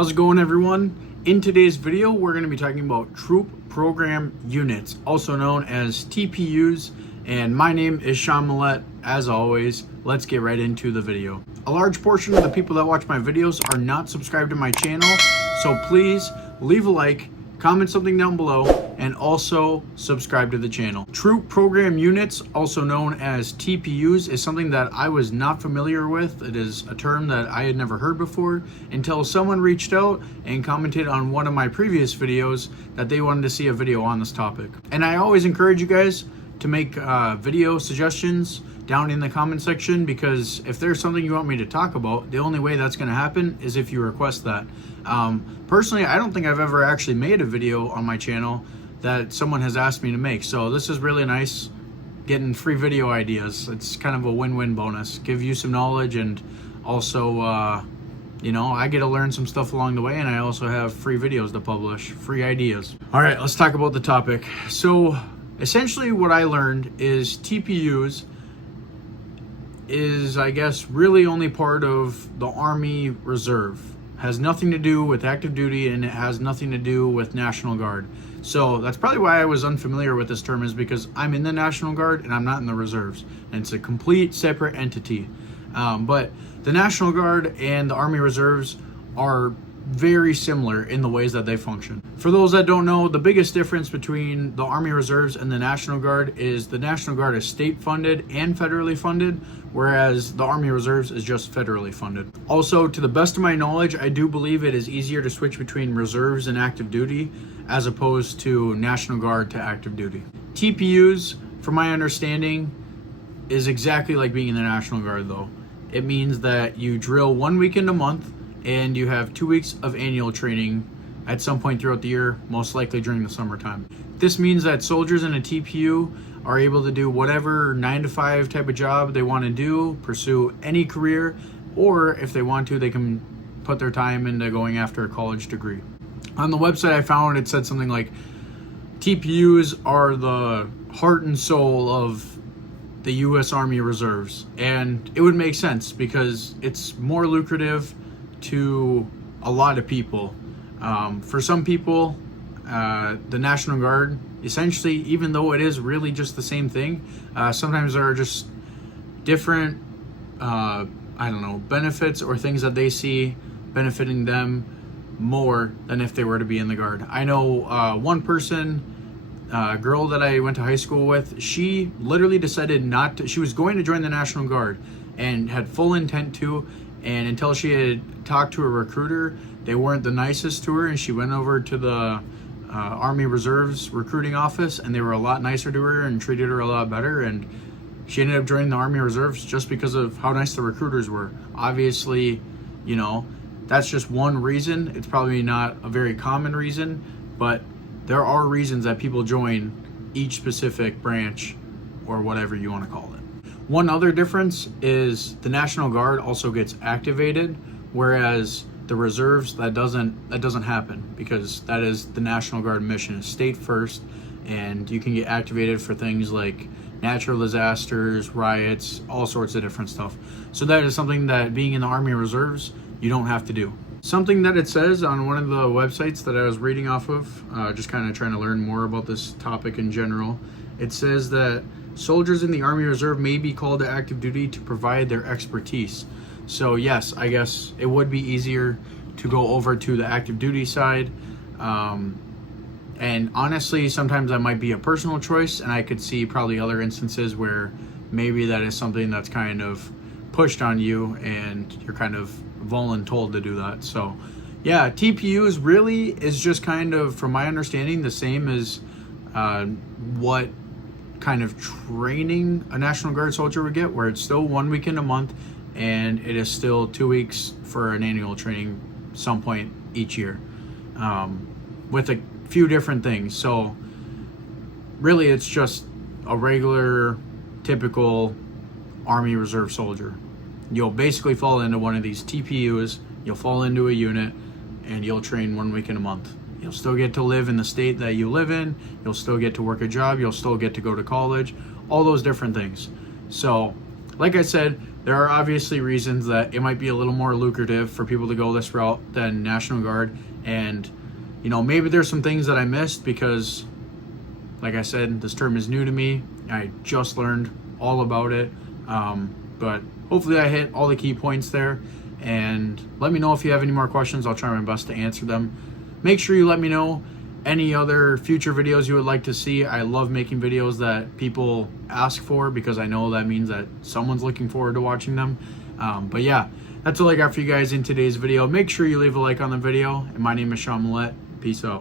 How's it going, everyone? In today's video, we're going to be talking about Troop Program Units, also known as TPUs, and my name is Sean Millette. As always, let's get right into the video. A large portion of the people that watch my videos are not subscribed to my channel, so please leave a like, comment something down below, and also subscribe to the channel. Troop Program Units, also known as TPUs, is something that I was not familiar with. It is a term that I had never heard before until someone reached out and commented on one of my previous videos that they wanted to see a video on this topic. And I always encourage you guys to make video suggestions down in the comment section, because if there's something you want me to talk about, the only way that's going to happen is if you request that. Personally, I don't think I've ever actually made a video on my channel that someone has asked me to make, so this is really nice, getting free video ideas. It's kind of a win-win bonus. Give you some knowledge, and also you know, I get to learn some stuff along the way, and I also have free videos to publish, free ideas. All right, let's talk about the topic. So essentially what I learned is TPUs is, I guess, really only part of the Army Reserve. Has nothing to do with active duty, and it has nothing to do with National Guard. So that's probably why I was unfamiliar with this term, is because I'm in the National Guard and I'm not in the reserves, and it's a complete separate entity. But the National Guard and the Army Reserves are very similar in the ways that they function. For those that don't know, the biggest difference between the Army Reserves and the National Guard is the National Guard is state funded and federally funded, whereas the Army Reserves is just federally funded. Also, to the best of my knowledge, I do believe it is easier to switch between reserves and active duty as opposed to National Guard to active duty. TPUs, from my understanding, is exactly like being in the National Guard though. It means that you drill 1 weekend a month, and you have 2 weeks of annual training at some point throughout the year, most likely during the summertime. This means that soldiers in a TPU are able to do whatever 9-to-5 type of job they want to do, pursue any career, or if they want to, they can put their time into going after a college degree. On the website I found, it said something like TPUs are the heart and soul of the U.S. Army Reserves, and it would make sense because it's more lucrative to a lot of people. For some people, the National Guard, essentially, even though it is really just the same thing, sometimes there are just different, I don't know, benefits or things that they see benefiting them more than if they were to be in the Guard. I know one person, a girl that I went to high school with, she literally decided not to, she was going to join the National Guard and had full intent to, and until she had talked to a recruiter, they weren't the nicest to her, and she went over to the Army Reserves recruiting office, and they were a lot nicer to her and treated her a lot better, and she ended up joining the Army Reserves just because of how nice the recruiters were. Obviously, you know, that's just one reason. It's probably not a very common reason, but there are reasons that people join each specific branch, or whatever you want to call it. One other difference is the National Guard also gets activated, whereas the reserves, that doesn't happen, because that is the National Guard mission, is state first, and you can get activated for things like natural disasters, riots, all sorts of different stuff. So that is something that being in the Army Reserves, you don't have to do. Something that it says on one of the websites that I was reading off of, just kind of trying to learn more about this topic in general, it says that soldiers in the Army Reserve may be called to active duty to provide their expertise. So yes, I guess it would be easier to go over to the active duty side. And honestly, sometimes that might be a personal choice, and I could see probably other instances where maybe that is something that's kind of pushed on you and you're kind of voluntold to do that. So yeah, TPUs really is just kind of, from my understanding, the same as what kind of training a National Guard soldier would get, where it's still 1 weekend a month, and it is still 2 weeks for an annual training some point each year, with a few different things. So really it's just a regular, typical Army Reserve soldier. You'll basically fall into one of these TPUs, you'll fall into a unit, and you'll train 1 weekend a month. You'll still get to live in the state that you live in, you'll still get to work a job, you'll still get to go to college, all those different things. So like I said, there are obviously reasons that it might be a little more lucrative for people to go this route than National Guard. And, you know, maybe there's some things that I missed because, like I said, this term is new to me. I just learned all about it. But hopefully I hit all the key points there. And let me know if you have any more questions. I'll try my best to answer them. Make sure you let me know any other future videos you would like to see. I love making videos that people ask for because I know that means that someone's looking forward to watching them. But yeah, that's all I got for you guys in today's video. Make sure you leave a like on the video. And my name is Sean Millette. Peace out.